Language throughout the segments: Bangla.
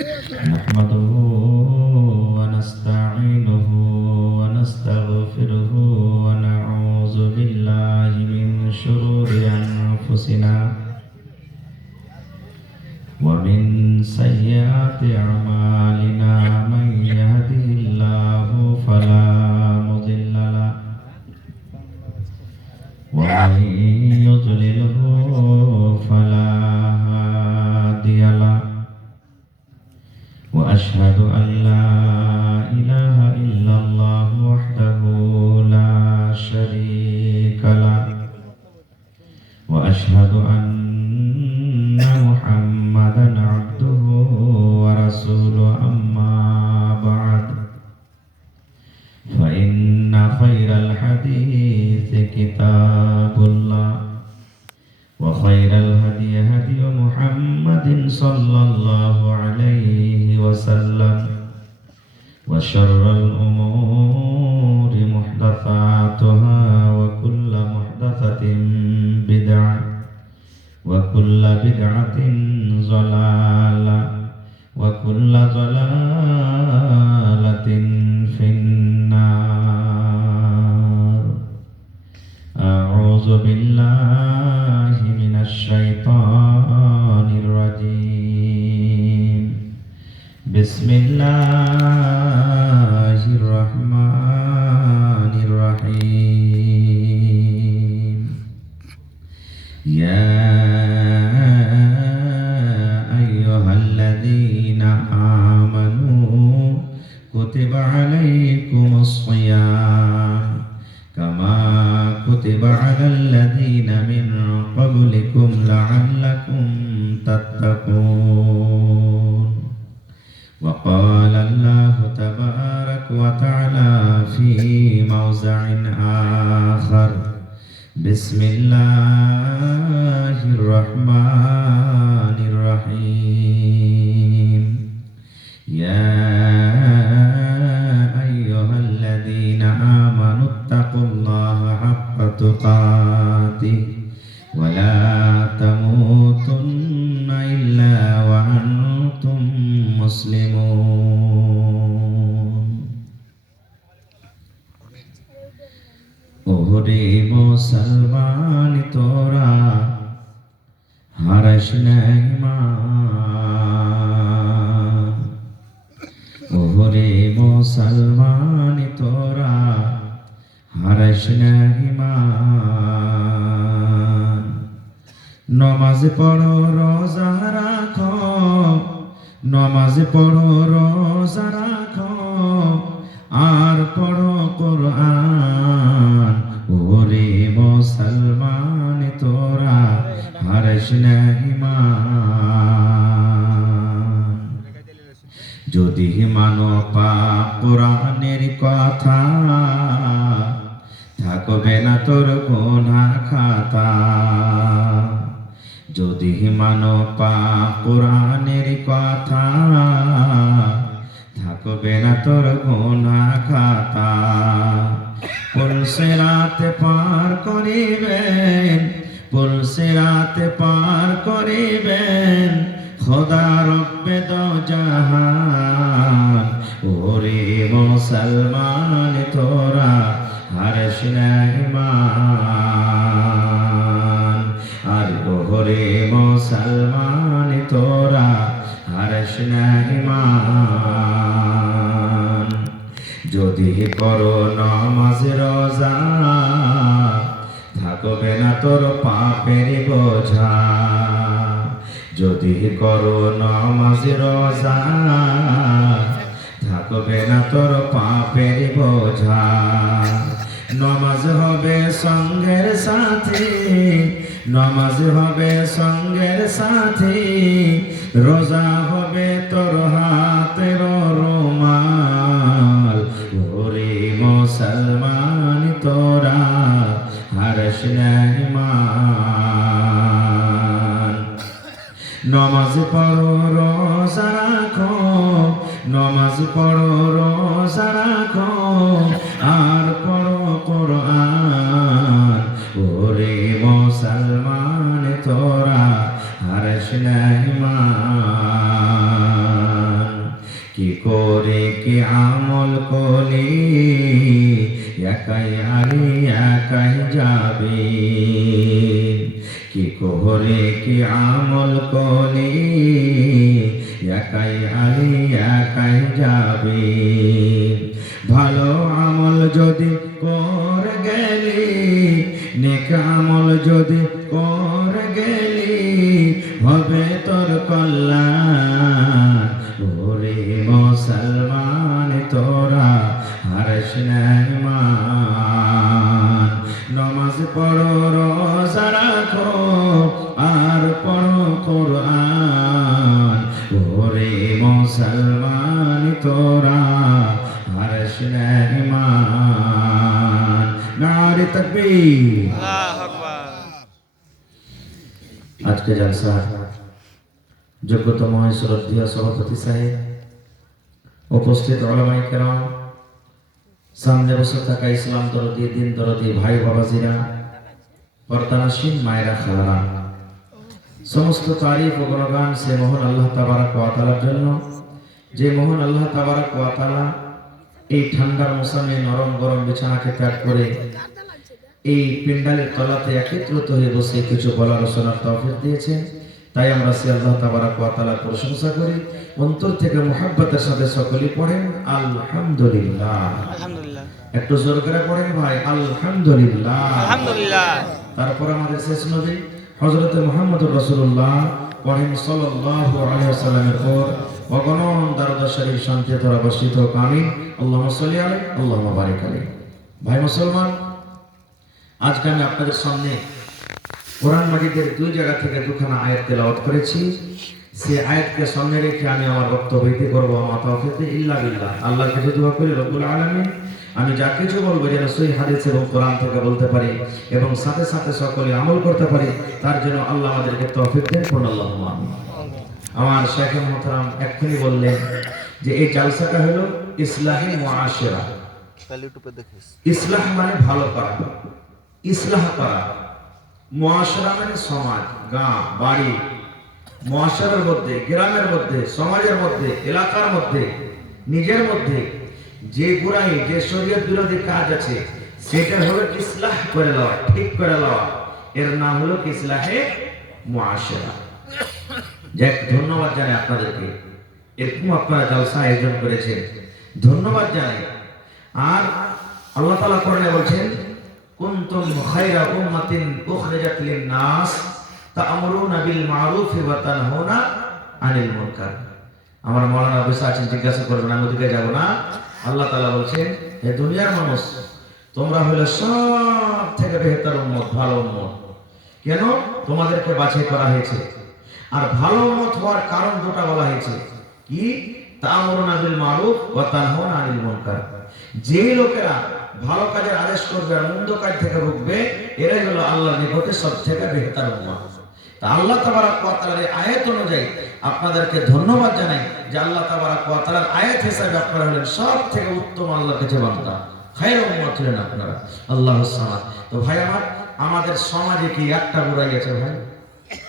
نحمده ونستعينه ونستغفره ونعوذ بالله من شرور أنفسنا ومن سيئات أعمالنا من يهده الله فلا مضل له ومن يضلله فلا هادي له وأشهد أن لا إله إلا الله وحده لا شريك له وأشهد أن محمدا عبده ورسوله أما بعد فإن خير الحديث كتاب الله وخير الهدي هدي محمد صلى الله عليه وسلم وشر الأمور محدثاتها وكل محدثة بدعة وكل بدعة ضلالة وكل ضلالة في النار. أعوذ بالله من الشيطان الرجيم. بسم الله الرحمن الرحيم. يا أيها الذين آمنوا كتب عليكم الصيام كما كتب على الذين من قبلكم لعلكم تتقون. وقال الله تبارك وتعالى في موضع آخر. بسم الله الرحمن الرحيم. يا أيها الذين آمنوا اتقوا الله حق تقاته ولا تموتن إلا وأنتم مسلمون. ওরে মুসলমান তোরা হারাস নাই মান। ওরে মুসলমান তোরা হারাস নাই মান। নমাজ পড়ো রোজা রাখো, নমাজ পড়ো রোজা রাখো, আর পড়ো কোরআন। ওরে মুসলমান তোরা হারাস নাই মান। যদি মানো পাক কোরআনের কথা, থাকবে না তোর গুনাহ খাতা। যদি মানো পাক কোরআনের কথা, থাকবে না তোর গুনাহ খাতা। পুলসিরাত পার করিবেন, পুলসিরাত পার করিবেন খোদা রব্বে দো জাহান। ওরে মুসলমান তোরা হারাস নাই মান। আর ওরে মুসলমান তোরা হারাস নাই মান। যদি করো নামাজ রোজা, থাকবে না তোর পাপের বোঝা। যদি করো নামাজ রোজা, থাকবে না তোর পাপের বোঝা। নামাজ হবে সঙ্গের সাথী, নামাজ হবে সঙ্গের সাথী। রোজা হবে তোর হাতের রুমাল। ওরে মুসলমান তোরা হারাস নাই মান। নমাজ পড়ো রোজা রাখো, নমাজ পড়ো রোজা রাখো, আর পড়ো কোরআন। ওরে মুসলমান তোরা হারাস নাই মান। কি করে কি আমল করলি একাই আলি একাই যাবে, কি করে কি আমল করলি একাই আলি একাই যাবে। ভালো আমল যদি করে গেলি, নেক আমল যদি করে গেলি, হবে তোর কল্যাণ। ওরে মুসলমান তোরা হারিস না ঈমান, নামাজ পড়ো রোজা রাখো আর পড়ো কোরআন। ওরে মুসলমান তোরা হারিস না ঈমান। নারে তাকবীর, আল্লাহু আকবার। আজকে জলসা যোগ্যতম শ্রদ্ধেয় সভাপতি সাহেব, উপস্থিত উলামায়ে কেরাম, সামনে বসে থাকা ইসলাম দরদি দিন দরদি ভাই বাবাজিরা, পর্দানশীন মায়েরা খালারা, সমস্ত তারিফ ও গুণগান সে মহান আল্লাহ তাবারক ওয়া তাআলার জন্য, যে মহান আল্লাহ তাবারক ওয়া তাআলা এই ঠান্ডার মৌসুমে নরম গরম বিছানাকে ত্যাগ করে এই পিন্ডালের তলাতে একত্রিত হয়ে বসে কিছু বলার শোনার তৌফিক দিয়েছেন। তাই আমরা সে আল্লাহ তাবারক ওয়া তাআলার প্রশংসা করি, অন্তর থেকে মুহাব্বতের সাথে সকলেই পড়েন আলহামদুলিল্লাহ। আলহামদুলিল্লাহ, একটু জোর করে পড়েন ভাই, আলহামদুলিল্লাহ আলহামদুলিল্লাহ। তারপর আমাদের শেষ নবী হযরত মুহাম্মদুর রাসূলুল্লাহ পড়েন সাল্লাল্লাহু আলাইহি ওয়াসাল্লামের পর অগণন দরুদ শরীফ শান্তি ধরা বর্ষিত হোক, আমিন। আল্লাহুম্মা সাল্লি আলাইহি আল্লাহুম্মা বারিক আলাইহি। ভাই মুসলমান, আজকে আমি আপনাদের সামনে কোরআন মাজিদের দুই জায়গা থেকে দুখানা আয়াত তেলাওয়াত করেছি। সেই আয়াতকে সামনে রেখে আমি আমার বক্তব্য দিতে করবো। মা তাওফীক ইল্লা বিল্লাহ, আল্লাহর কাছে দোয়া করি রব্বুল আলামিন আমি যা কিছু বলবো যেন সহিহ হাদিস এবং কোরআন থেকে বলতে পারি এবং সাথে সাথে সকলে আমল করতে পারি, তার জন্য আল্লাহ আমাদেরকে তৌফিক দেন। আল্লাহুম্মা আমিন। আমার শেখ মুহতারাম এক্ষুনি বললেন যে এই জালসাটা হলো ইসলাহি মুআশিরা। ইসলাহ মানে ভালো করা, ইসলাহ করা। মুআশিরা মানে সমাজ, গাঁ বাড়ি, মুআশিরার মধ্যে, গ্রামের মধ্যে, সমাজের মধ্যে, এলাকার মধ্যে, নিজের মধ্যে যে বুরাই, যে শরীয়ত বিরোধী কাজ আছে সেটা হলো ইসলাহ করে লওয়া, ঠিক করে লওয়া। এর নাম হলো ইসলাহে মুআশিরা। যাক, ধন্যবাদ জানাই আপনাদেরকে, এরকম আপনারা জলসা আয়োজন করেছেন, ধন্যবাদ জানাই। আর আল্লাহ তাআলা কোরআনে বলছেন কুনতুম খায়রা উম্মাতিন উখরিজাত লিন-নাস তা'মুরুনা বিল মা'রুফ ওয়া তানহাউনা আনিল মুনকার। আমার মাওলানা বসে আছেন, জিজ্ঞাসা করবেন, আমি ওদিকে যাব না। আল্লাহ তাআলা বলছেন, হে দুনিয়ার মানুষ, তোমরা হলে সব থেকে বেহতর উম্মত, ভালো উম্মত। কেন? তোমাদেরকে বাছাই করা হয়েছে। আর ভালো উম্মত হওয়ার কারণ দুটো বলা হয়েছে, কি? তা'মুরুনা বিল মা'রুফ ওয়া তানহাউনা আনিল মুনকার। যে লোকেরা ভালো কাজের আদেশ করবে আর মন্দ কাজ থেকে রুখবে, এরাই হলো আল্লাহর নিকটে সবথেকে বেহতর উম্মত। তা আল্লাহ তাবারক ওয়া তাআলার আয়াত অনুযায়ী আপনাদেরকে ধন্যবাদ জানাই যে আল্লাহ তাবারক ওয়া তাআলার আয়াত হিসেবে আপনারা হলেন সবথেকে উত্তম আল্লাহর কাছে বান্দা, খায়রুল উম্মাত হলেন আপনারা। আল্লাহুস সামাদ। তো ভাই আমার, আমাদের সমাজে কি একটা বুরাই আছে ভাই?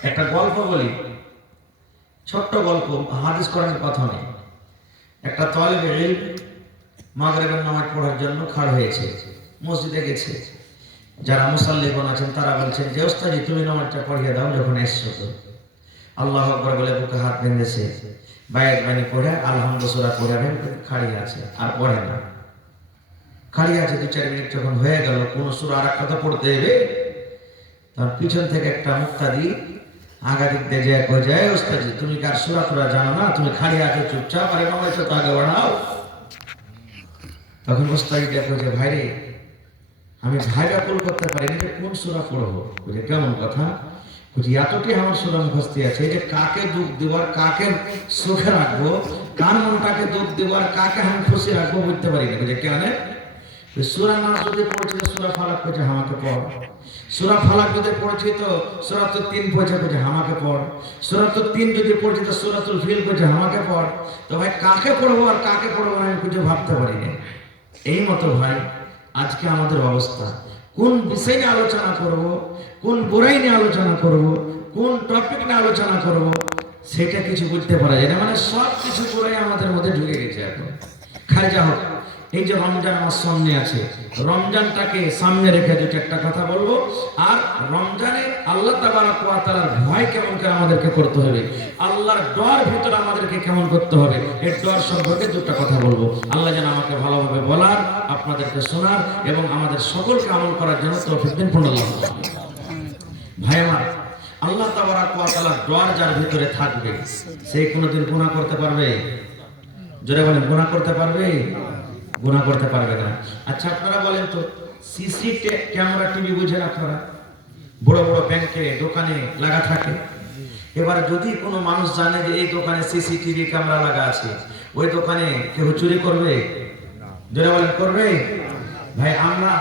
একটা গল্প বলি, ছোট্ট গল্প, হাদিস কোরআনের কথা নেই। একটা তালিবে ইলম মাগরিবের নামাজ পড়ার জন্য খাড়া হয়েছে, মসজিদে গেছে। যারা মুসাল্লিগণ আছেন তারা বলছেন যে ওস্তাদ তুমি নামাজটা পড়িয়ে দাও যখন এসছো। তো আল্লাহু আকবার বলে বুকে হাত বেঁধেছে, বায়াত বাণী পড়ে আলহামদুলিল্লাহ সূরা পড়াবেন, খাড়িয়ে আছে আর পড়ে না। খাড়িয়ে আছে 2-4 মিনিট যখন হয়ে গেল, কোন সূরা আর একটা পড়তে হবে, তার পিছন থেকে একটা মুক্তাদি আগা দিক দিয়ে যায়, কই যায় ওস্তাদ তুমি কার সূরা তোরা জানো না, তুমি খাড়িয়ে আছো চুপচাপ, আরে নামাজ তো আগে বাড়াও। তখন ওস্তাদ দেখো যে ভাই রে, আমি ভাইরা পুল করতে পারিনি যে কোন সূরা পড়বো। বুঝে কেমন কথা? বুঝি এতটি আমার সূরা মুখস্থ আছে যে কাকে দুঃখ দেওয়ার, কাকে সুখে রাখবো, কার মনটাকে দুঃখ দেওয়ার, কাকে আমি খুশি রাখবো বুঝতে পারি না। বুঝে কেন? সূরা নাম যদি পড়ছি তো সূরা ফালাক পড়ছে আমাকে পড়, সূরা ফালাক যদি পড়ছি তো সূরাতুল 3 পড়ছে আমাকে পড়, সূরাতুল 3 যদি পড়ছি তো সূরাতুল ফিল পড়ছে আমাকে পড়। তো ভাই কাকে পড়বো আর কাকে পড়বো না আমি কিছু ভাবতে পারি না। এই মতো ভাই আজকে আমাদের অবস্থা, কোন বিষয় নিয়ে আলোচনা করব, কোন বুরাই নিয়ে আলোচনা করব, কোন টপিক নিয়ে আলোচনা করব, সেটা কিছু বুঝতে পারা যায় না, মানে সব কিছু পুরাই আমাদের মধ্যে ঢুকে গেছে এখন। খালি যা হোক, এই যে রমজান আমার সামনে আছে, রমজানটাকে সামনে রেখে দুটো একটা কথা বলবো। আর রমজানে আল্লাহ তাবারক ওয়া তাআলার ভয় কেমন করে আমাদেরকে করতে হবে, আল্লাহর ডর ভিতরে আমাদেরকে কেমন করতে হবে, এর ডর সম্পর্কে দুটো কথা বলবো। আল্লাহ যেন আমাকে ভালোভাবে বলার, আপনাদেরকে শোনার এবং আমাদের সকলকে আমল করার জন্য তৌফিক দিন। আল্লাহ ভাই আমার, আল্লাহ তাবারক ওয়া তাআলার ডর যার ভিতরে থাকবে সে কোনোদিন গুনাহ করতে পারবে? জোরে বলেন, গুনাহ করতে পারবে? গুনাহ করতে পারবে না। আচ্ছা আপনারা বলেন তো, সিসি ক্যামেরা টিভি বুঝেন আপনারা? বড় বড় ব্যাংকে দোকানে লাগা থাকে। এবার যদি কোনো মানুষ জানে যে এই দোকানে সিসিটিভি ক্যামেরা লাগা আছে, ওই দোকানে কেউ চুরি করবে? জোরে বলেন, করবে? ভাই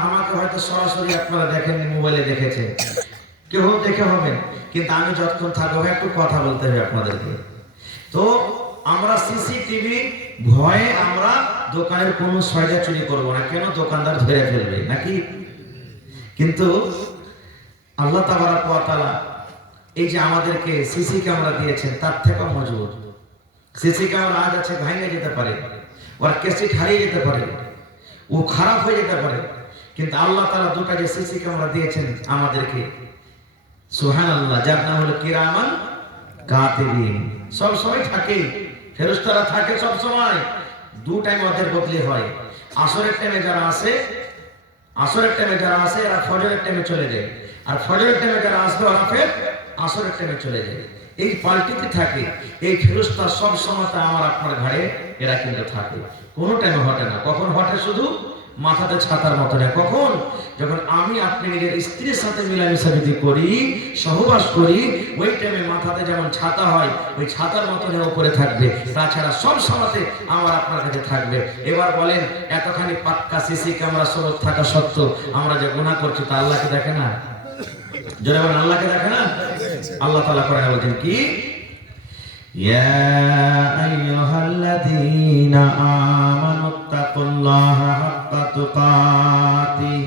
আমাকে হয়তো সরাসরি আপনারা দেখেন, মোবাইলে দেখেছেন, কেউ দেখে হবেন, কিন্তু আমি যতক্ষণ থাকবো একটু কথা বলতে হবে আপনাদেরকে। তো আমরা সিসিটিভি ভয়ে আমরা দোকানের কোনো সয়দা চুরি করবো না, কেন? দোকানদার ধরে ফেলবে নাকি? কিন্তু আল্লাহ তাবারক ওয়া তাআলা এই যে আমাদেরকে সিসি ক্যামেরা দিয়েছেন, তার থেকেও মজবুত। সিসি ক্যামেরা আজ আছে, ভেঙে যেতে পারে, ওর ক্যাসেট হারিয়ে যেতে পারে, ও খারাপ হয়ে যেতে পারে, কিন্তু আল্লাহ তাআলা দুটো যে সিসি ক্যামেরা দিয়েছেন আমাদেরকে, সুবহানাল্লাহ, যার নাম হলো কিরামান কাতিবিন, সব সময় থাকে, ফেরেশতারা থাকে সব সময়। দু টাইম ওদের বদলি হয়। আসরের টাইমে যারা আসে এরা ফজরের টাইমে চলে যায়, আর ফজরের টাইমে যারা আসবে ওরা ফের আসরের টাইমে চলে যায়। এই পাল্টিতে থাকে। এই ফেরেশতা সব সময় আমার আপনার ঘাড়ে এরা কিন্তু থাকে, কোনো টাইমে হটে না। কখন হটে? শুধু মাথাতে ছাতার মতো না। কখন? যখন আমি আপনি নিজের স্ত্রীর সাথে মিলামিশা যদি করি, সহবাস করি, ওই টাইমে মাথাতে যেমন ছাতা হয়, ওই ছাতার মতো উপরে থাকবে। তাছাড়া সব সময়তে আমার আপনার কাছে থাকবে। এবার বলেন, এতখানি পাক্কা সিসি ক্যামেরা সরব থাকা সত্ত্বেও আমরা যে গুনাহ করছি তা আল্লাহকে দেখে না? জোরে বলেন, আল্লাহকে দেখে না? আল্লাহ তাআলা কোরআনে বলেন কি, ইয়া আইয়ুহাল্লাযীনা আমানুত্তাকুল্লাহা হাক্কা তুকাতিহ।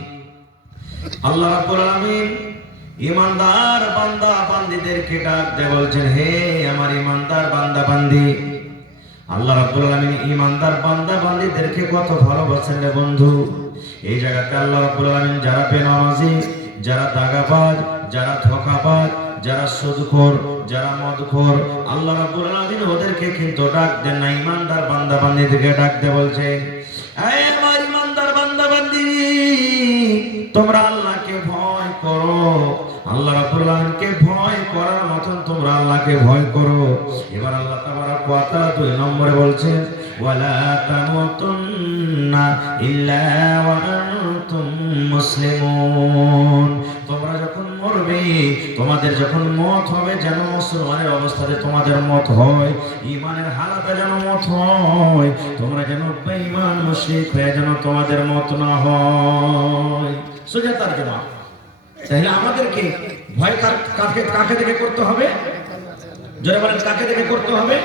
আল্লাহ রাব্বুল আলামিন ঈমানদার বান্দা বান্দীদেরকে ডাক দিয়ে বলছেন, হে আমার ঈমানদার বান্দা বান্দী। আল্লাহ রাব্বুল আলামিন ঈমানদার বান্দা বান্দীদেরকে কত ভালোবাসেন রে বন্ধু। এই জায়গাতে আল্লাহ রাব্বুল আলামিন যারা বেনামাজি, যারা দাগাবাজ, যারা ধোঁকাবাজ, যারা সুদখোর, যারা মদখোর, আল্লাহ রাব্বুল আলামিন ওদেরকে কিন্তু ডাক দেন না, ঈমানদার বান্দা বান্দীদেরকে ডাক দিয়ে বলছেন, এই আমার ঈমানদার বান্দা বান্দী, তোমরা আল্লাহকে ভয় করো। আল্লাহ রাব্বুল আলামিনকে ভয় করার মতন তোমরা আল্লাহকে ভয় করো। এবার আল্লাহ তাবারক ওয়া তাআলা 2 নম্বরে বলছেন, ওয়ালা তামুতুন্না ইল্লা ওয়া আনতুম মুসলিমুন। তোমরা যখন মরবে, তোমাদের যখন মত হবে, যেন মুসলমানের অবস্থাতে তোমাদের মত হয়, ঈমানের হালাতে যেন মত হয়, তোমরা যেন বেঈমান মুশরিক হয়ে যেন তোমাদের মত না হয়। সোজা তরজমা। তাহলে আমাদেরকে ভয় কাকে দেখে করতে হবে? যারা বলেন, কাকে দেখে করতে হবে?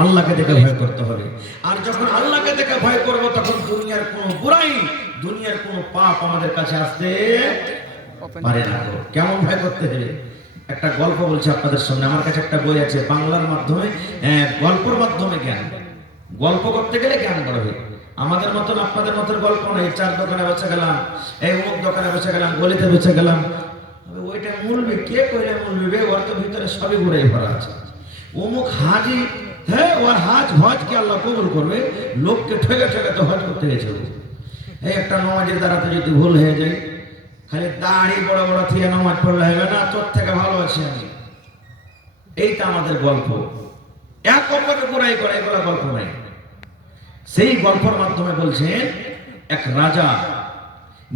আল্লাহকে দেখে ভয় করতে হবে। আর যখন আল্লাহকে দেখে ভয় করব, তখন দুনিয়ার কোনো বুরাই, দুনিয়ার কোনো পাপ আমাদের কাছে আসতে পারে না। কেমন ভয় করতে হবে? একটা গল্প বলছি আপনাদের সামনে। আমার কাছে একটা বই আছে, বাংলার মাধ্যমে, গল্পের মাধ্যমে জ্ঞান। গল্প করতে গেলে জ্ঞান বাড়বে। আমাদের মতন আপনাদের মতন গল্প নেই, 4 দোকানে বসে গেলাম, এই অমুক দোকানে বসে গেলাম, গলিতে বসে গেলাম, ওইটা মূলবে কে কইলে মূলবে, ওর তো ভিতরে সবই ঘুরে ভরা আছে। অমুক হাজি, হ্যাঁ, ওর হজ কি আল্লাহ কবুল করবে? লোককে ঠেকে ঠেকে তো হজ করতে গেছে। এই একটা নামাজের দ্বারাতে যদি ভুল হয়ে যায়, খালি দাড়ি বড় বড় থেকে নামাজ পড়লে হবে না, তোর থেকে ভালো আছি আমি। এইটা আমাদের গল্প। এক অপরকে বুরাই করে, এগুলো গল্প নাই। সেই গল্পের মাধ্যমে বলছেন, এক রাজা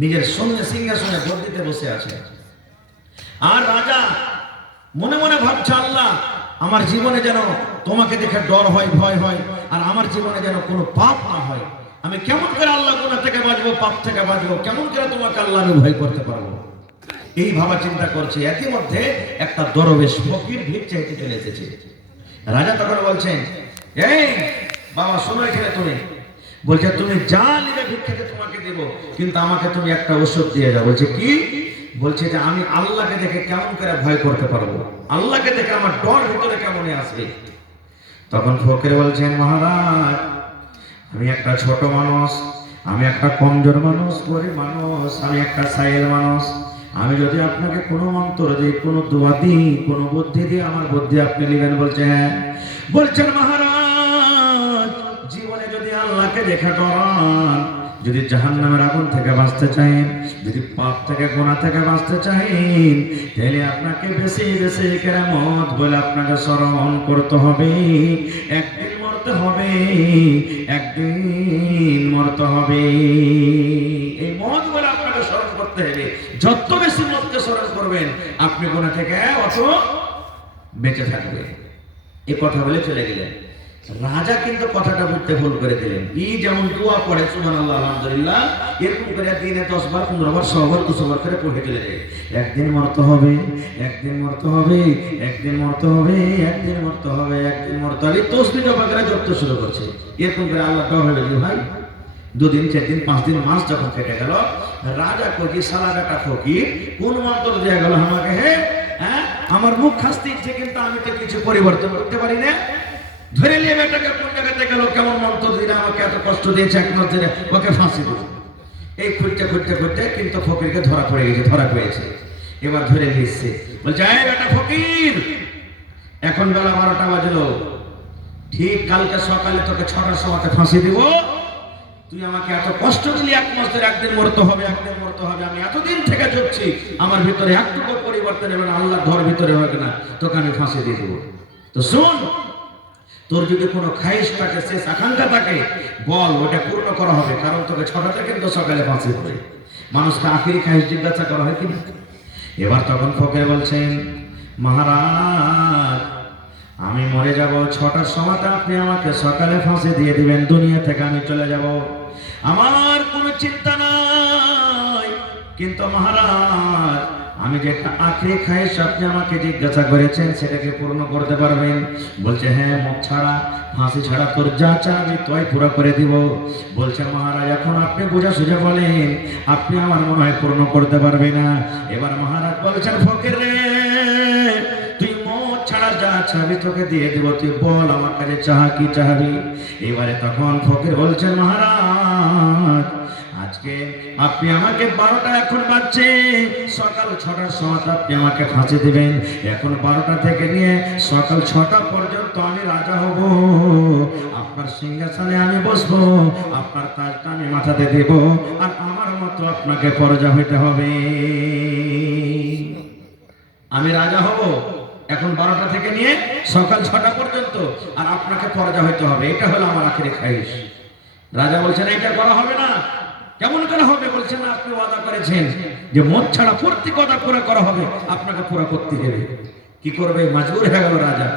নিজের সঙ্গে সিংহাসনে গদ্দিতে বসে আছে, আর রাজা মনে মনে ভাবছে, আল্লাহ, আমার জীবনে যেন তোমাকে দেখে ডর হয়, ভয় হয়, আর আমার জীবনে যেন কোনো পাপ না হয়। আমি কেমন করে আল্লাহ গুনাহ থেকে বাঁচবো, পাপ থেকে বাঁচবো, কেমন করে তোমাকে আল্লাহ আমি ভয় করতে পারবো? এই ভাবা চিন্তা করছে। একই মধ্যে একটা দরবেশ ফকির ভিড় চাইতে চলে এসেছে। রাজা তখন বলছেন, এই বাবা শোনো, এখানে তুমি। বলছে, তুমি যা নিবে ভিক্ষাতে তোমাকে দেব, কিন্তু আমাকে তুমি একটা ওষুধ দিয়ে যাও। বলছে, কি? বলছে যে আমি আল্লাহকে দেখে কেমন করে ভয় করতে পারবো, আল্লাহকে দেখে আমার ডর ভিতরে কেমন আসবে। তখন ফকির বলছেন, মহারাজ আমি একটা ছোট মানুষ, আমি একটা কমজোর মানুষ, গরিব মানুষ, আমি একটা সাইল মানুষ। আমি যদি আপনাকে কোনো মন্ত্র দিই, কোনো দোয়া দিই, কোনো বুদ্ধি দিই, আমার বুদ্ধি আপনি নেবেন? বলছে হ্যাঁ। বলছেন মহারাজ জীবনে যদি আল্লাহকে দেখে ডরান, যদি জাহান্নামের আগুন থেকে বাঁচতে চান, যদি পাপ থেকে গুনাহ থেকে বাঁচতে চান, তাহলে আপনাকে বেশি বেশি কেরামত বলে আপনাকে স্মরণ করতে হবে। একদিন মরতে হবে, একদিন মরতে হবে। এই মত বলে আপনাকে স্মরণ করতে হবে। যত বেশি মতকে স্মরণ করবেন আপনি গুনাহ থেকে অত বেঁচে থাকবেন। এই কথা বলে চলে গেলেন। রাজা কিন্তু কথাটা বুঝতে ভুল করে দিলেন। এই যেমন দোয়া পড়ে সুবহানাল্লাহ আলহামদুলিল্লাহ, এরকম করে দিনে 10 বার 15 বার 100 বার 200 বার করে পড়ে চলে যায়। একদিন মরতে হবে, একদিন মরতে হবে, একদিন মরতে হবে, একদিন মরতে হবে, একদিন মরতে হবে, তসবিহ বাগেরা জপতে শুরু করছে। এরকম করে আল্লাহ ডর হয়ে গেল। ভাই 2 দিন 4 দিন 5 দিন মাস যখন কেটে গেল, রাজা কই সালা বেটা ফকির কোন মন্ত্র দেয়া গেল আমাকে? হ্যাঁ আমার মুখ খাসতে ইচ্ছে, কিন্তু আমি তো কিছু পরিবর্তন করতে পারি না। ধরে নিয়ে বেটাকে কোন জায়গাতে গেল, কেমন মন্ত্র দিলে আমাকে এত কষ্ট দিয়েছে, এক নজরে ওকে ফাঁসি দিল। এই খুঁজতে খুঁজতে খুঁজতে কিন্তু ফকিরকে ধরা পড়ে গেছে, ধরা পড়েছে। এবার ধরে নিচ্ছে, বলছে এই বেটা ফকির, এখন বেলা 12টা বাজলো, ঠিক কালকে সকালে তোকে 6টার সময় ফাঁসি দিব। তুই আমাকে এত কষ্ট দিলি, এক মাস ধরে একদিন মরতে হবে, একদিন মরতে হবে। আমি এতদিন থেকে চলছি, আমার ভিতরে একটুকু পরিবর্তন হবে না, আল্লাহ ঘর ভিতরে হবে না, তোকে আমি ফাঁসি দিয়ে দেবো। তো শোন, তোর যদি কোনো খাইশ থাকে, শেষ আকাঙ্ক্ষা থাকে, বল, ওটা পূর্ণ করা হবে। কারণ তোকে 6টা থেকে সকালে ফাঁসি হবে। মানুষকে আখেরি খাইশ জিজ্ঞাসা করা হয় কিনা? এবার তখন ফকির বলছেন, মহারাজ আমি মরে যাব, 6টার সময়তে আপনি আমাকে সকালে ফাঁসি দিয়ে দিবেন, দুনিয়া থেকে আমি চলে যাব, আমার কোনো চিন্তা নাই। কিন্তু মহারাজ আমি যে একটা আখেরি খাইশ আপনি আমাকে জিজ্ঞাসা করেছেন, সেটাকে পূর্ণ করতে পারবেন? বলছে হ্যাঁ, মুখ ছাড়া, ফাঁসি ছাড়া তোর যা চা আমি তোই পুরো করে দিব। বলছে মহারাজ এখন আপনি বুঝা সুঝা বলেন, আপনি আমার মনে হয় পূর্ণ করতে পারবে না। এবার মহারাজ বলছেন, ফকির রে, তুই মুখ ছাড়া যা চাবি তোকে দিয়ে দিব, তুই বল আমার কাছে চাহা কি চাবি? এবারে তখন ফকির বলছেন, মহারাজ আজকে আপনি আমাকে 12টা, এখন বাজছে সকাল 6টার সময় আপনি আমাকে ফাঁসি দিবেন। এখন 12টা থেকে নিয়ে সকাল 6টা পর্যন্ত আমি রাজা হব, আপনার সিংহাসনে আমি বসবো, আপনার তাজটা আমি মাথাতে দেব, আর আমার মতো আপনাকে প্রজা হইতে হবে। আমি রাজা হব এখন 12টা থেকে নিয়ে সকাল 6টা পর্যন্ত, আর আপনাকে প্রজা হইতে হবে। এটা হলো আমার আখেরি খাইশ। রাজা বলছেন এটা করা হবে না। কেমন করা হবে? বলছেন না, আপনি ওয়াদা করেছেন যে মদ ছাড়া প্রত্যেক কথা পুরো করা হবে, আপনাকে পুরো করতে হবে। কি করবে? মজবুর হয়ে গেল রাজা।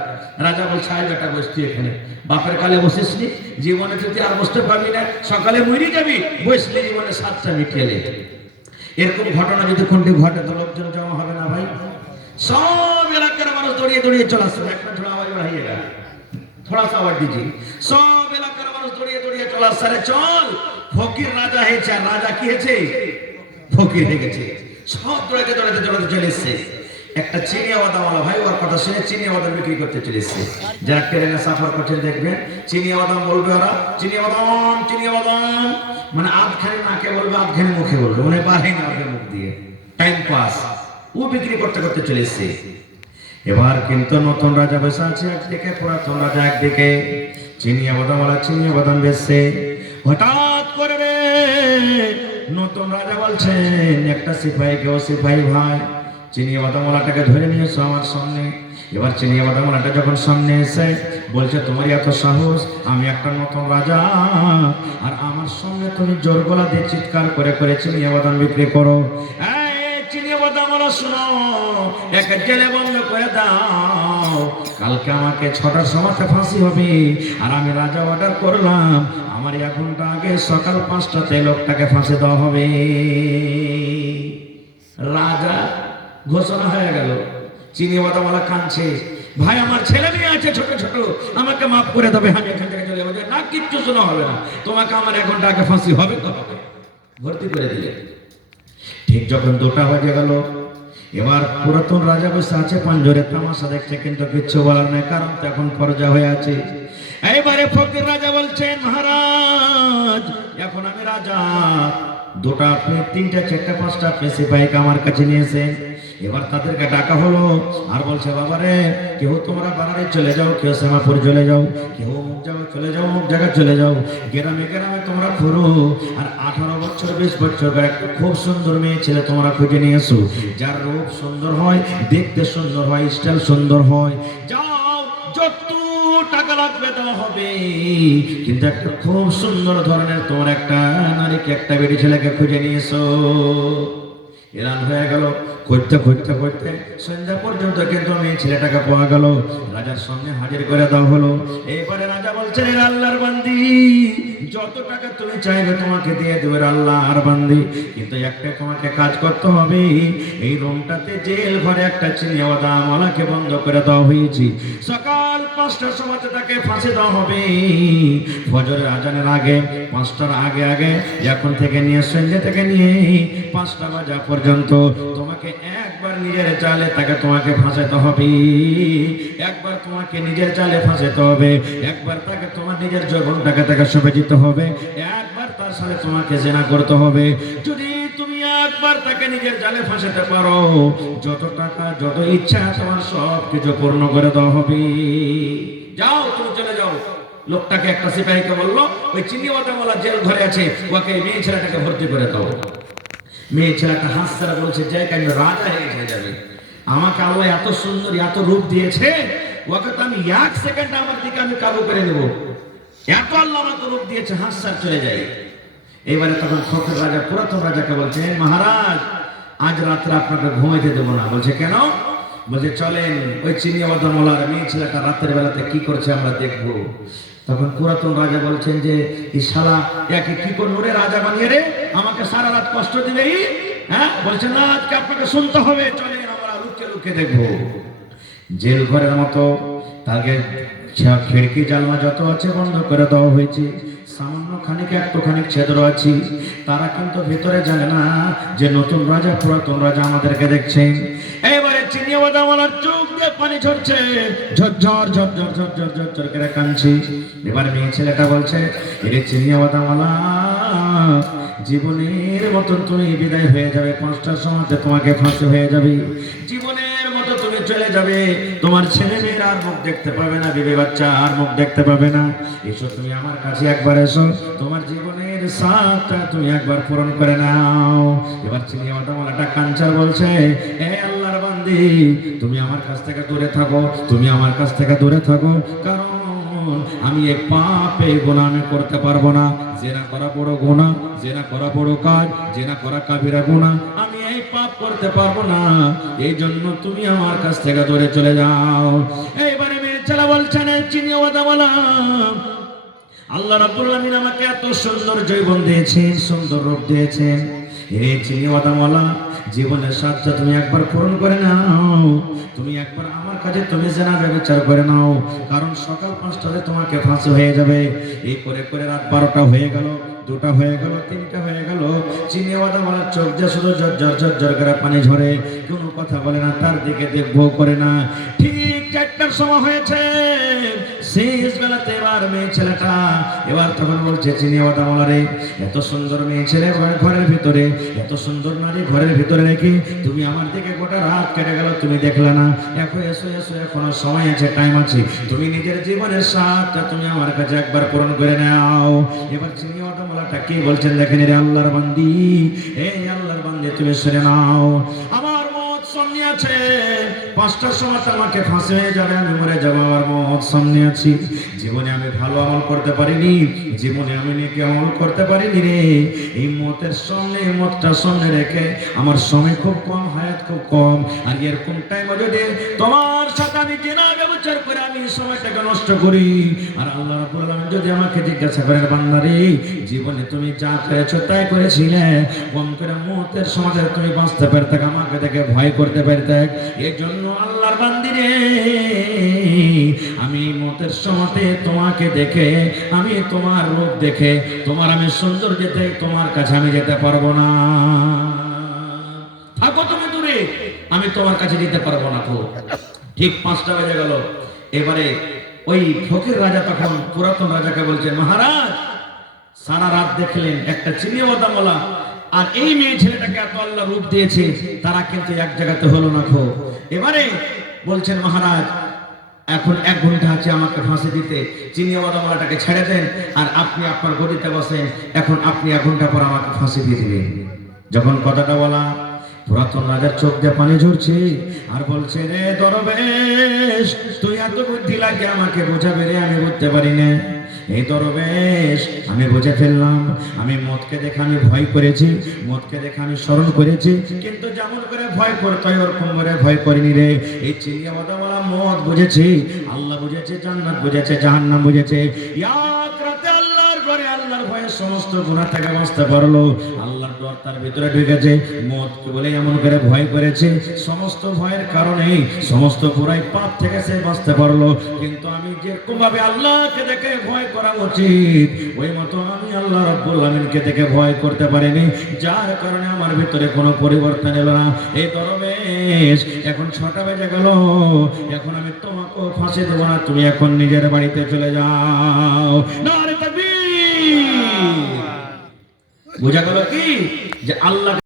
রাজা বলছে আয় বেটা বসতি এখানে, বাপের কালে বসিসনি, জীবনে যদি আর বসতে পারবি না, সকালে মরে যাবি, বসলে জীবনে 7টা মিটিয়ে। এরকম ঘটনা যদি কোনটি ঘটে তো লোকজন জমা হবে না ভাই? সব এলাকার মানুষ দৌড়িয়ে দৌড়িয়ে চলে আসছে। একটা ছোড়া আওয়াজ বাড়াইয়েগা, থোড়া সা আওয়াজ দিজি। সব এলাকার মানুষ দৌড়িয়ে দৌড়িয়ে চলে আসছে, আরে চল, ফকির রাজা হয়েছে। আর রাজা কি হয়েছে? ফকির হয়ে গেছে। সব দৌড়াতে দৌড়াতে দৌড়াতে চলে এসছে। একটা চিনিয়া বাদামওয়ালা ভাই ওর কথা শুনে চিনিয়া বাদাম বিক্রি করতে চলে এসছে। যারা ট্রেনে সফর করছেন দেখবেন, চিনিয়া বাদাম বলবে ওরা, চিনিয়া বাদাম, চিনিয়া বাদাম, মানে আধখানে নাকে বলবে, আধখানে মুখে বলবে, মানে বাড়ে না ওকে মুখ দিয়ে, টাইম পাস। ও বিক্রি করতে করতে চলে এসছে। এবার কিন্তু নতুন রাজা বসে আছে একদিকে, পুরাতন রাজা একদিকে। চিনিয়া বাদামওয়ালা চিনিয়া বাদাম বেচছে। হঠাৎ করে নতুন রাজা বলছেন একটা সিপাহীকে, ও সিপাহী ভাই চিনিয়া বাদামওয়ালাটাকে ধরে নিয়ে এসো আমার সামনে। এবার চিনিয়া বাদামওয়ালাটা যখন সামনে এসে বলছে, তোমার এত সাহস, আমি একটা নতুন রাজা, আর আমার সামনে তুমি জোর গলা দিয়ে চিৎকার করে করে চিনিয়া বাদাম বিক্রি করো? চিনিয়া বাদামওয়ালা শোনো, এক জেলে বন্ধ করে দাও, কালকে আমাকে 6টার সময় ফাঁসি হবে, আর আমি রাজা অর্ডার করলাম আমার 1 ঘন্টা আগে সকাল 5টাতে লোকটাকে ফাঁসি দেওয়া হবে। রাজা ঘোষণা হয়ে গেল। চিনিয়া বাদামওয়ালা কাঁদছে, ভাই আমার ছেলে মেয়ে আছে ছোট ছোট, আমাকে মাফ করে দেবে, আমি এখান থেকে চলে যাবো। না, কিচ্ছু শোনা হবে না, তোমাকে আমার 1 ঘন্টা আগে ফাঁসি হবে তো হবে। ভর্তি করে দিলে। ঠিক যখন 2টা বাজে গেল, এবার পুরাতন রাজা বসে আছে পাঞ্জরে তামাশা দেখছে, কিন্তু কিচ্ছু বলার নেই, কারণ তো এখন ফরজা হয়ে আছে। এইবারে ফকির রাজা বলছেন, মহারাজ এখন আমি রাজা, 2টা 3টা 4টা 5টা সিপাহীকে আমার কাছে নিয়েছেন। এবার তাদেরকে ডাকা হলো আর বলছে, বাবারে কেউ তোমরা বাড়ারে চলে যাও, কেউ শ্যামাপুর চলে যাও, কেউ অমুক জায়গায় চলে যাও, অমুক জায়গায় চলে যাও, গ্রামে গ্রামে তোমরা ঘুরো, আর 18 বছর 20 বছর একটা খুব সুন্দর মেয়ে ছেলে তোমরা খুঁজে নিয়ে এসো, যার রূপ সুন্দর হয়, দেখতে সুন্দর হয়, স্টাইল সুন্দর হয়, যাও যত টাকা লাগবে দেওয়া হবে, কিন্তু একটা খুব সুন্দর ধরনের তোমার একটা নারীকে, একটা বেটি ছেলেকে খুঁজে নিয়ে এসো। এলান হয়ে গেল, করতে করতে করতে সন্ধ্যা পর্যন্ত কিন্তু মেয়ে ছেলেটাকে পাওয়া গেল, রাজার সামনে হাজির করে দেওয়া হলো। এবারে রাজা বলছেন, আল্লাহর বান্দি, যত টাকা তুমি চাইবে তোমাকে দিয়ে দেবে আল্লাহর বান্দি, কিন্তু একটা তোমাকে কাজ করতে হবে, এই রুমটাতে জেল ঘরে একটা চিনিওয়ালাকে বন্ধ করে দেওয়া হয়েছে, সকাল 5টার সময় তাকে ফাঁসি দেওয়া হবে, ফজরের আজানের আগে, 5টার আগে আগে, এখন থেকে নিয়ে সন্ধ্যা থেকে নিয়ে 5টা বাজা পর্যন্ত তোমাকে একবার নিজের চালে তাকে তোমাকে ফাঁসাতে হবে, একবার তোমাকে নিজের চালে ফাঁসাতে হবে, একবার তাকে তোমার নিজের যৌবনটাকে তাকে সঁপে দিতে হবে, একবার তার সাথে তোমাকে জেনা করতে হবে। যদি তুমি একবার তাকে নিজের জালে ফাঁসাতে পারো, যত টাকা যত ইচ্ছা তোমার সব কিছু পূর্ণ করে দেওয়া হবে। যাও তুমি চলে যাও। লোকটাকে একটা সিপাহীকে বললো, ওই চিনিওয়ালা জেল ঘরে আছে, ওকে মেয়ে ছেলেটাকে ভর্তি করে দাও। মেয়ে ছেলেটা হাসছে বলছে, যে কেন রাজা হয়ে যাবে, আমাকে আল্লাহ এত সুন্দর এত রূপ দিয়েছে, ওকে তো আমি 1 সেকেন্ড আমার দিকে আমি কাবু করে নেব, এত আল্লাহ আমাকে রূপ দিয়েছে, হাসছার চলে যায়। এবারে তখন ফকির রাজা পুরাতন রাজাকে বলছে, মহারাজ আজ রাত্রে আপনাকে ঘুমাইতে দেবো না। বলছে কেন? বলছে চলেন ওই চিনিওয়ালার মেয়ে ছেলেটা রাতের বেলাতে কি করছে আমরা দেখবো। তখন পুরাতন রাজা বলছেন যে, এই শালা একে কি করবো রে, রাজা বানিয়ে রে, আমাকে সারা রাত কষ্ট দিবে। হ্যাঁ, বলছে না, আজকে আপনাকে শুনতে হবে, চলেন আমরা লুকিয়ে লুকিয়ে দেখবো। জেল ঘরের মতো তাকে খিড়কি জানলা যত আছে বন্ধ করে দেওয়া হয়েছে, সামান্য খানিক একটুখানি ছেদ্র আছে, তারা কিন্তু ভিতরে জানে না যে নতুন রাজা পুরাতন রাজা আমাদেরকে দেখছেন। এবারে চিনিওয়ালার চোখ দিয়ে পানি ঝরছে, ঝরঝর ঝরঝর ঝরঝর ঝরঝর করে কাঁদছে। এবার মেয়ে ছেলেটা বলছে, এরে চিনিওয়ালা, জীবনের মতন তুমি বিদায় হয়ে যাবে, 5টার সময় তোমাকে ফাঁসি হয়ে যাবে, জীবনের মতো তুমি চলে যাবে, তোমার ছেলে মেয়ের আর মুখ দেখতে পাবে না, বিবি বাচ্চা আর মুখ দেখতে পাবে না। এসো তুমি আমার কাছে একবার এসো, তোমার জীবনের সাথটা তুমি একবার পূরণ করে নাও। এবার চিনিওয়ালাটা কাঞ্চার বলছে, এ আল্লাহর বান্দি, তুমি আমার কাছ থেকে দূরে থাকো, তুমি আমার কাছ থেকে দূরে থাকো, কারণ আমি এই পাপে গুনাহ আমি করতে পারবো না। জেনা করা বড় গুনাহ, জেনা করা বড় কাজ, জেনা করা কাবিরা গুনাহ, আমি এই পাপ করতে পারবো না, এই জন্য তুমি আমার কাছ থেকে দূরে চলে যাও। এইবারে মেয়ে ছেলে বলছেন, চিনিওয়ালা, আল্লাহ রাব্বুল আলামিন আমাকে এত সুন্দর যৌবন দিয়েছেন, সুন্দর রূপ দিয়েছেন, এই চিনিওয়ালা জীবনের সাথে তুমি একবার পূরণ করে নাও, তুমি একবার আমার কাছে তুমি জেনা ব্যভিচার করে নাও, কারণ সকাল 5টাতে তোমাকে ফাঁসি হয়ে যাবে। এই করে করে রাত 12টা হয়ে গেল, 2টা হয়ে গেল, 3টা হয়ে গেল, চিনিওয়ালার চোখ দিয়ে শুধু ঝরঝর ঝরঝর করে পানি ঝরে, কোনো কথা বলে না, তার দিকে দেখবো করে না। ঠিক 4টার সময় হয়েছে, শেষ বেলাতে এবার মেয়ে ছেলেটা এবার তখন বলছে, চিনিওয়ালা রে, এত সুন্দর মেয়ে ছেলে ঘরের ভিতরে, এত সুন্দর নারী ঘরের ভিতরে রেখে তুমি আমার দিকে গোটা রাত কেটে গেল, তুমি দেখলে না, এখন এসো এসো, এখনো সময় আছে, টাইম আছে, তুমি নিজের জীবনের সাথটা তুমি আমার কাছে একবার পূরণ করে নাও। এবার চিনিওয়ালাটা কি বলছেন দেখেন, রে আল্লাহর বান্দি, এই আল্লাহর বান্দি তুমি শুনে নাও, আমার মত সামনে আছে, 5টার সময় আমাকে ফাঁসি হয়ে যাবে, আমি মরে যাবো, আমার মত সামনে আছি, জীবনে আমি ভালো আমল করতে পারিনি, জীবনে আমি নেকি আমল করতে পারিনি রে, এই মতের সামনে, মতটা সামনে রেখে আমার সময় খুব কম, হায়াত খুব কম, আর এরকম টাইমে যদি তোমার সাথে আমি জেনা ব্যভিচার করে আমি সময়টাকে নষ্ট করি, আর আল্লাহ রাব্বুল আলামিন যদি আমাকে জিজ্ঞাসা করেন, বান্দারে জীবনে তুমি যা করেছো তাই করেছিলে, কম করে মতের সমাজে তুমি বাঁচতে পারতে, আমাকে দেখে ভয় করতে পারতে, এই জন্য আল্লাহর বান্দি রে, আমি মতের সমাজে তোমাকে দেখে, আমি তোমার রূপ দেখে, তোমার আমি সুন্দর যেতে, তোমার কাছে আমি যেতে পারবো না। আমি তোমার কাছে দিতে পারবো না। খুব ঠিক 5টা বেজে গেল। এবারে ওই ফকির রাজা তখন পুরাতন রাজাকে বলছে, মহারাজ সারা রাত দেখলেন একটা চিনিয়ে বাদামওয়ালা আর এই মেয়ে ছেলেটাকে এত আল্লাহ রূপ দিয়েছে, তারা কিন্তু এক জায়গাতে হলো না। খো এবারে বলছেন, মহারাজ এখন 1 ঘন্টা আছে আমাকে ফাঁসি দিতে, চিনিয়ে বাদামওয়ালাটাকে ছেড়ে দেন আর আপনি আপনার গদিতে বসেন, এখন আপনি 1 ঘন্টা পর আমাকে ফাঁসি দিয়ে দিবেন। যখন কথাটা বলা, পুরাতন রাজার চোখ দিয়ে পানি ঝরছে আর বলছে, রে দরবেশ, তুই এত বুদ্ধি লাগে আমাকে বোঝাবে রে, আমি বুঝতে পারি না। এই দরবেশ, আমি বুঝে ফেললাম, আমি মদকে দেখে আমি ভয় করেছি, মদকে দেখে আমি স্মরণ করেছি, কিন্তু যেমন করে ভয় করতে হয় ওরকম করে ভয় করিনি রে। এই চিনিয়া বাদামওয়ালা মদ বুঝেছি, আল্লাহ বুঝেছে, জান্নাত বুঝেছে, জাহান্নাম বুঝেছে। এক রাতে আল্লাহর ঘরে আল্লাহর ভয়ে সমস্ত গুনাহ থেকে বাঁচতে পারলো। আল্লাহর ডর তার ভিতরে ঢুকেছে, মদকে বলে এমন করে ভয় করেছে, সমস্ত ভয়ের কারণে সমস্ত বুরাই পাপ থেকে সে বাঁচতে পারলো। কিন্তু আমি যেরকম ভাবে আল্লাহকে দেখে ভয় করা উচিত, ওই মতো আমি আল্লাহ রাব্বুল আমিনকে দেখে ভয় করতে পারিনি, যার কারণে আমার ভিতরে কোনো পরিবর্তন এলো না। এই দরবেশ, এখন 6টা বেজে গেল, এখন আমি তোমাকে ফাঁসি দেবো না, তুমি এখন নিজের বাড়িতে চলে যাও। নারে তাকবীর! বোঝা গেল কি যে আল্লাহ